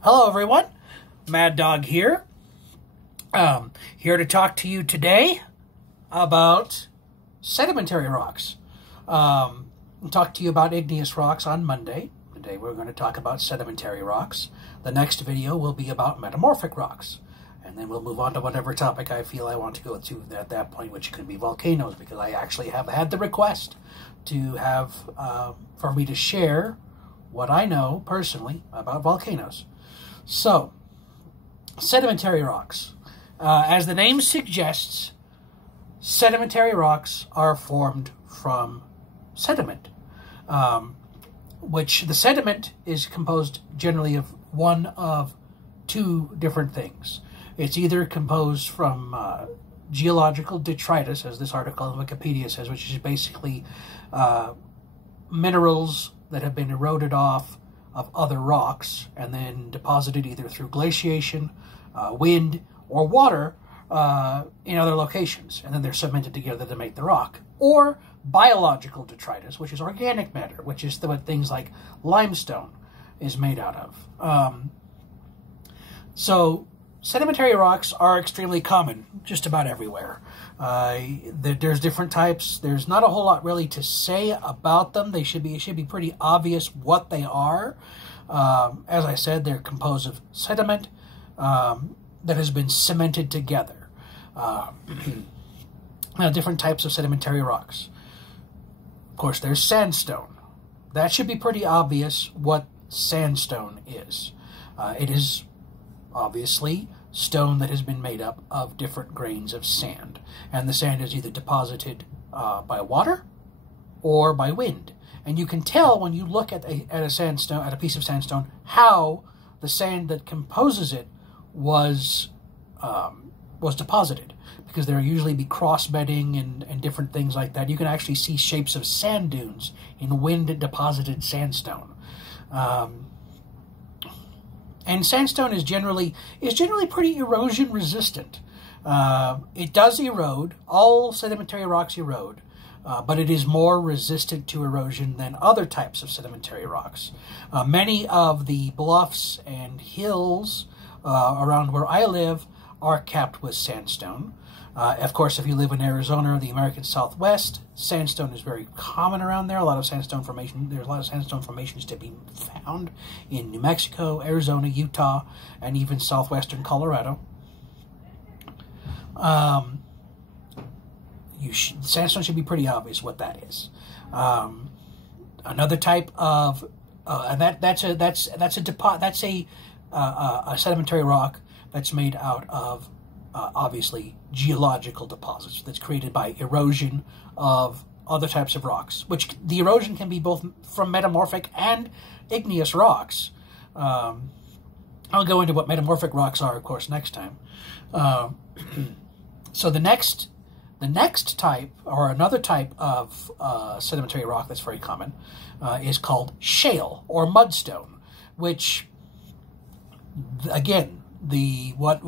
Hello, everyone. Mad Dog here. Here to talk to you today about sedimentary rocks. I'll talk to you about igneous rocks on Monday. Today we're going to talk about sedimentary rocks. The next video will be about metamorphic rocks. And then we'll move on to whatever topic I feel I want to go to at that point, which could be volcanoes, because I actually have had the request to have, for me to share what I know personally about volcanoes. So, sedimentary rocks. As the name suggests, sedimentary rocks are formed from sediment, which the sediment is composed generally of one of two different things. It's either composed from geological detritus, as this article on Wikipedia says, which is basically minerals that have been eroded off of other rocks and then deposited either through glaciation, wind, or water in other locations, and then they're cemented together to make the rock. Or biological detritus, which is organic matter, which is what things like limestone is made out of. So sedimentary rocks are extremely common just about everywhere. There's different types. There's not a whole lot really to say about them. It should be pretty obvious what they are. As I said, they're composed of sediment that has been cemented together. Now, different types of sedimentary rocks. Of course, there's sandstone. That should be pretty obvious what sandstone is. It is obviously stone that has been made up of different grains of sand, and the sand is either deposited by water or by wind. And you can tell when you look at a piece of sandstone, how the sand that composes it was deposited, because there will usually be cross bedding and different things like that. You can actually see shapes of sand dunes in wind deposited sandstone. And sandstone is generally pretty erosion resistant. It does erode. All sedimentary rocks erode, but it is more resistant to erosion than other types of sedimentary rocks. Many of the bluffs and hills around where I live are capped with sandstone. Of course, if you live in Arizona or the American Southwest, sandstone is very common around there. There's a lot of sandstone formations to be found in New Mexico, Arizona, Utah, and even southwestern Colorado. Sandstone should be pretty obvious what that is. Another type of that's a sedimentary rock that's made out of obviously geological deposits that's created by erosion of other types of rocks, which the erosion can be both from metamorphic and igneous rocks. I'll go into what metamorphic rocks are, of course, next time. So the next type, or another type of sedimentary rock that's very common, is called shale or mudstone, which, again, what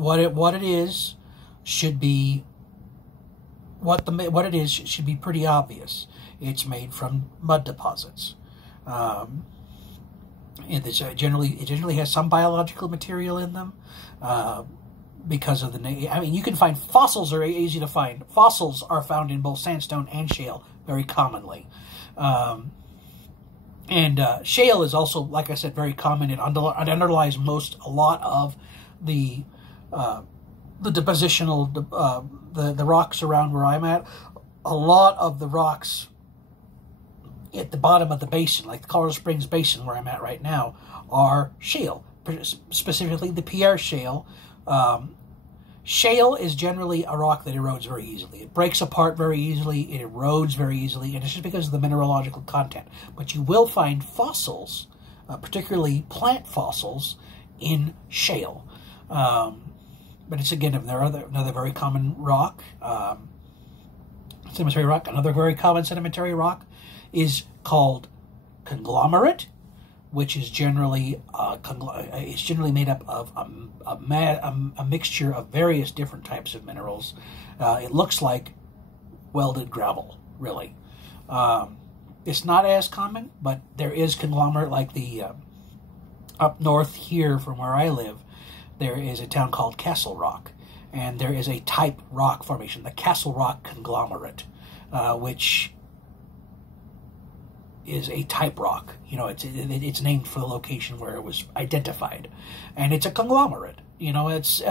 it is should be pretty obvious. It's made from mud deposits. It generally has some biological material in them because of the name. I mean, you can find fossils are easy to find. Fossils are found in both sandstone and shale very commonly. Shale is also, like I said, very common. It underlies a lot of the depositional, the rocks around where I'm at. A lot of the rocks at the bottom of the basin, like the Colorado Springs Basin where I'm at right now, are shale, specifically the Pierre Shale. Shale is generally a rock that erodes very easily. It breaks apart very easily, it erodes very easily, and it's just because of the mineralogical content. But you will find fossils, particularly plant fossils, in shale. But it's, again, another very common rock, sedimentary rock. Another very common sedimentary rock is called conglomerate, which is generally made up of a mixture of various different types of minerals. It looks like welded gravel, really. It's not as common, but there is conglomerate like the Up north here from where I live, there is a town called Castle Rock, and there is a type rock formation, the Castle Rock conglomerate, which is a type rock. You know, it's named for the location where it was identified, and it's a conglomerate. You know, it's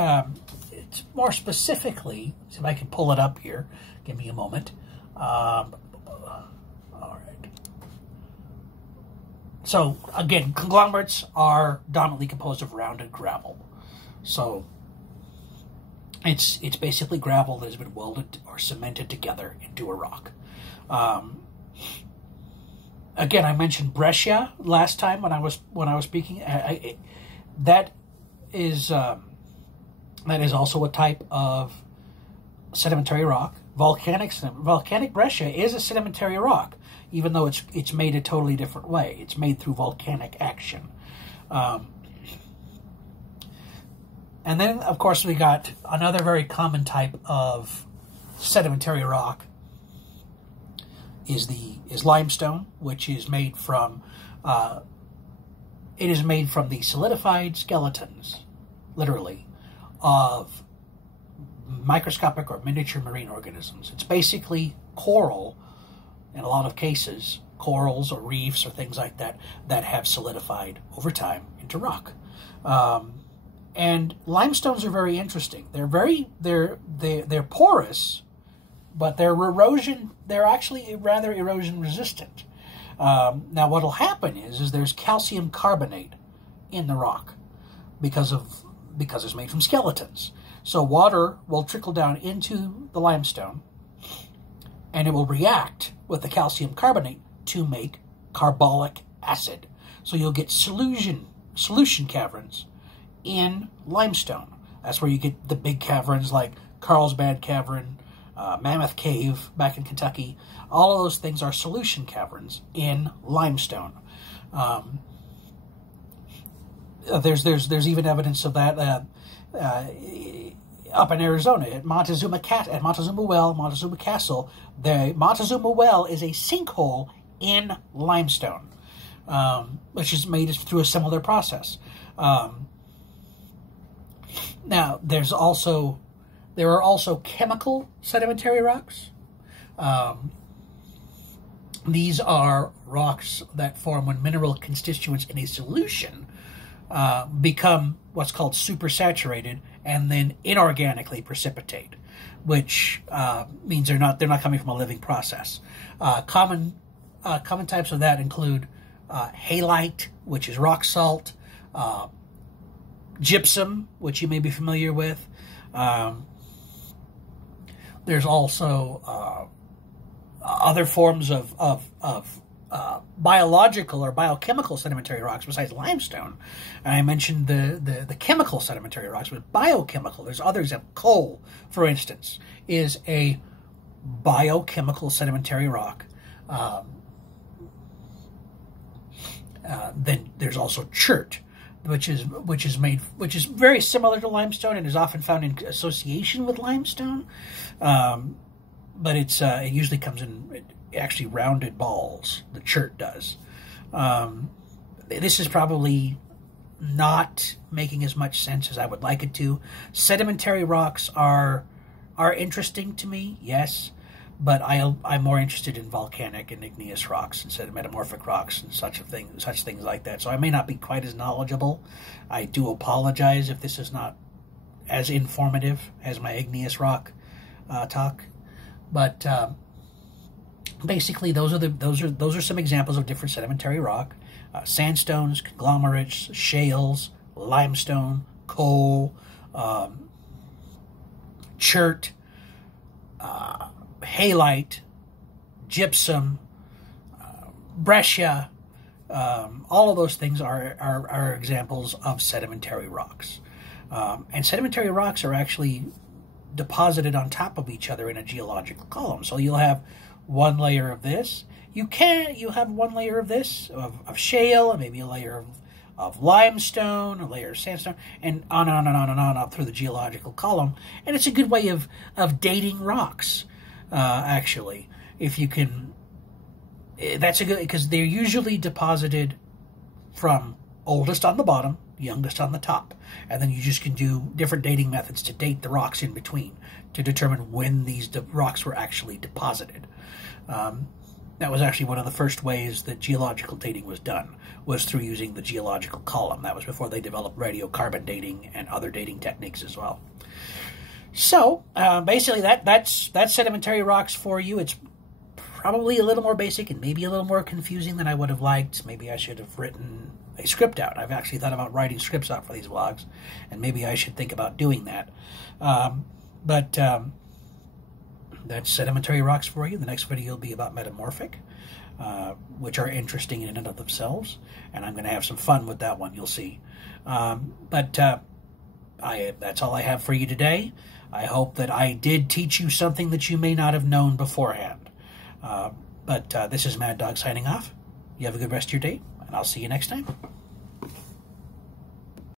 more specifically. See if I can pull it up here. Give me a moment. All right. So again, conglomerates are dominantly composed of rounded gravel. So it's basically gravel that has been welded or cemented together into a rock. Again, I mentioned breccia last time when I was speaking. That is also a type of sedimentary rock. Volcanic breccia is a sedimentary rock, even though it's made a totally different way. It's made through volcanic action. And then, of course, we got another very common type of sedimentary rock is limestone, which is made from the solidified skeletons, literally, of microscopic or miniature marine organisms. It's basically coral, in a lot of cases, corals or reefs or things like that have solidified over time into rock. And limestones are very interesting. They're porous, but they're actually rather erosion resistant. Now what'll happen is there's calcium carbonate in the rock because it's made from skeletons. So water will trickle down into the limestone, and it will react with the calcium carbonate to make carbolic acid. So you'll get solution caverns in limestone. That's where you get the big caverns like Carlsbad Cavern, Mammoth Cave back in Kentucky. All of those things are solution caverns in limestone. There's even evidence of that up in Arizona at Montezuma Castle. The Montezuma Well is a sinkhole in limestone, which is made through a similar process. Now, there are also chemical sedimentary rocks. These are rocks that form when mineral constituents in a solution become what's called supersaturated and then inorganically precipitate, which means they're not coming from a living process. Common types of that include halite, which is rock salt, gypsum, which you may be familiar with. There's also other forms of biological or biochemical sedimentary rocks besides limestone. And I mentioned the chemical sedimentary rocks, but biochemical. There's others. Coal, for instance, is a biochemical sedimentary rock. Then there's also chert, which is very similar to limestone and is often found in association with limestone, but it usually comes in actually rounded balls. The chert does. This is probably not making as much sense as I would like it to. Sedimentary rocks are interesting to me, yes, but I'm more interested in volcanic and igneous rocks instead of metamorphic rocks and such things like that. So I may not be quite as knowledgeable. I do apologize if this is not as informative as my igneous rock talk, but basically those are some examples of different sedimentary rock: sandstones, conglomerates, shales, limestone, coal, chert, halite, gypsum, breccia. All of those things are examples of sedimentary rocks. And sedimentary rocks are actually deposited on top of each other in a geological column. So you'll have one layer of this. You have one layer of this, of shale, and maybe a layer of limestone, a layer of sandstone, and on and on and on and on up through the geological column. And it's a good way of dating rocks, actually. If you can, that's a good, because they're usually deposited from oldest on the bottom, youngest on the top. And then you just can do different dating methods to date the rocks in between to determine when these rocks were actually deposited. That was actually one of the first ways that geological dating was done, was through using the geological column. That was before they developed radiocarbon dating and other dating techniques as well. So, basically, that's sedimentary rocks for you. It's probably a little more basic and maybe a little more confusing than I would have liked. Maybe I should have written a script out. I've actually thought about writing scripts out for these vlogs, and maybe I should think about doing that. But that's sedimentary rocks for you. The next video will be about metamorphic, which are interesting in and of themselves, and I'm going to have some fun with that one, you'll see. That's all I have for you today. I hope that I did teach you something that you may not have known beforehand. This is Mad Dog signing off. You have a good rest of your day, and I'll see you next time.